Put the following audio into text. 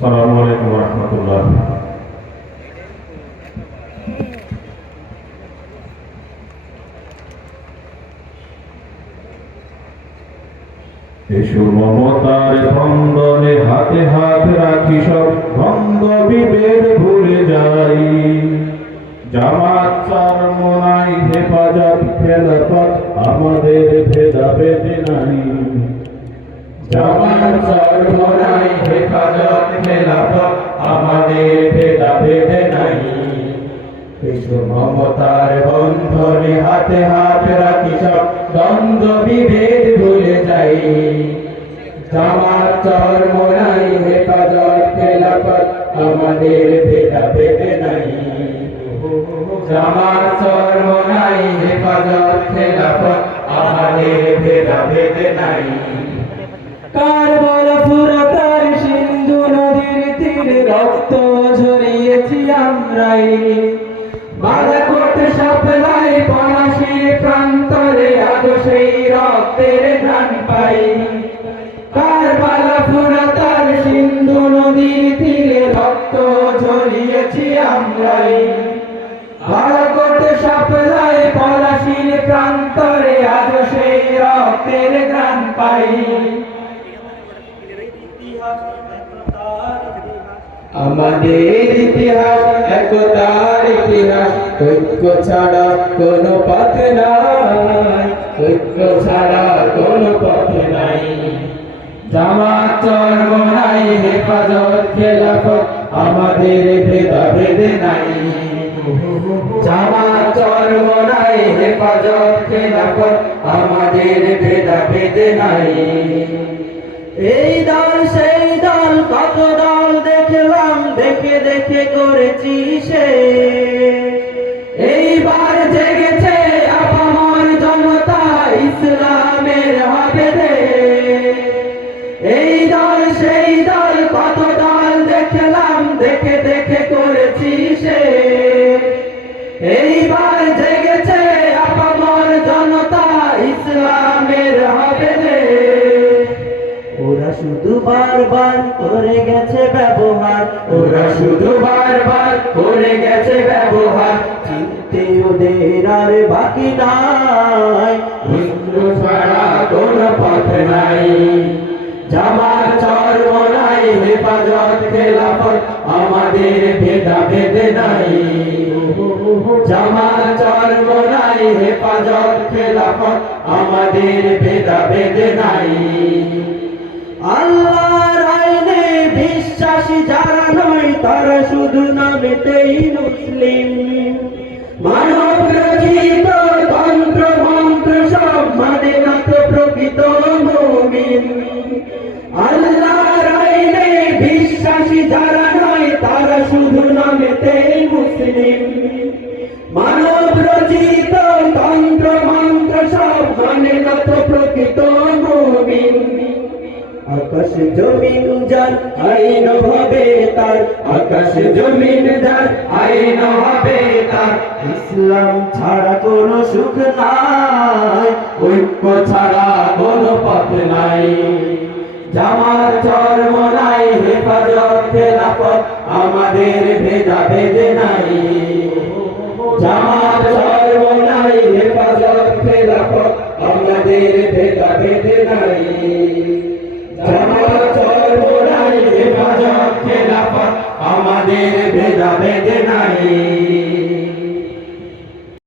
আসসালামু আলাইকুম ওয়া রাহমাতুল্লাহ। এসো মমতার বন্ধনে হাতে হাত রাখি, সব দ্বন্দ্ব বিভেদ ভুলে যাই। জামাত চরমোনাই হেফাজত খেলাফত আমাদের ভেদাভেদ নাই। জামাত চরমোনাই হেফাজত খেলাফত আমাদের ভেদাভেদ নাই। এসো মমতার বন্ধনে হাতে হাত রাখি, সব দ্বন্দ্ব বিভেদ ভুলে যাই। জামাত চরমোনাই হেফাজত খেলাফত আমাদের ভেদাভেদ নাই। জামাত চরমোনাই হেফাজত খেলাফত আমাদের ভেদাভেদ নাই। কারবাল ফুরাতার সিন্ধু নদীর তীরে রক্ত ঝরিয়েছি আমরাই। বালাকোট সাপলাই পলাশীর প্রান্তরে আজ সেই রক্তের ঘ্রাণ পাই। কারবাল ফুরাতার সিন্ধু নদীর তীরে রক্ত ঝরিয়েছি আমরাই। বালাকোট সাপলাই পলাশীর প্রান্তরে আজ সেই রক্তের ঘ্রাণ পাই। আমাদের ইতিহাস একতার ইতিহাস, ঐক্য ছাড়া কোনো পথ নাই, ঐক্য ছাড়া কোনো পথ নাই। জামাত চরমোনাই হেফাজত খেলাফত আমাদের ভেদাভেদ নাই। জামাত চরমোনাই হেফাজত খেলাফত আমাদের ভেদাভেদ নাই। এই দল সেই দল কত দল দেখলাম, দেখে দেখে করেছি শেষ। এইবার জেগেছে আপামর জনতা, ইসলামের হবে দেশ। এই দল সেই দল কত দল দেখলাম, দেখে দেখে করেছি শেষ। এইবার জেগেছে আপামর জনতা, ইসলামের হবে দেশ। ওরা শুধু বারবার করে গেছে ব্যবহার, ওরা শুধু বারবার করে গেছে ব্যবহার। চিনতে ওদের আর বাকি নাই, হিন্দু ছাড়া কোনো পথ নাই। জামাত চরমোনাই হেফাজত খেলাফত আমাদের ভেদাভেদ নাই। জামাত চরমোনাই হেফাজত খেলাফত আমাদের ভেদাভেদ নাই। আল্লাহর আইনে বিশ্বাসী যারা নয়, তারা শুধু নামেতেই মুসলিম। মানব রচিত তন্ত্র মন্ত্র সব মানে না তো প্রকৃত মুমিন। আল্লাহর আইনে বিশ্বাসী যারা নয়, তারা শুধু নামেতেই মুসলিম। মানব রচিত তন্ত্র মন্ত্র সব মানে না তো প্রকৃত মুমিন। আকাশ জমিন যার আইন হবে তার, আকাশ জমিন যার আইন হবে তার। ইসলাম ছাড়া কোনো সুখ নাই, ঐক্য ছাড়া কোনো পথ নাই। জামাত চরমোনাই হেফাজত খেলাফত আমাদের ভেদাভেদ নাই। জামাত চরমোনাই হেফাজত খেলাফত আমাদের ভেদাভেদ নাই।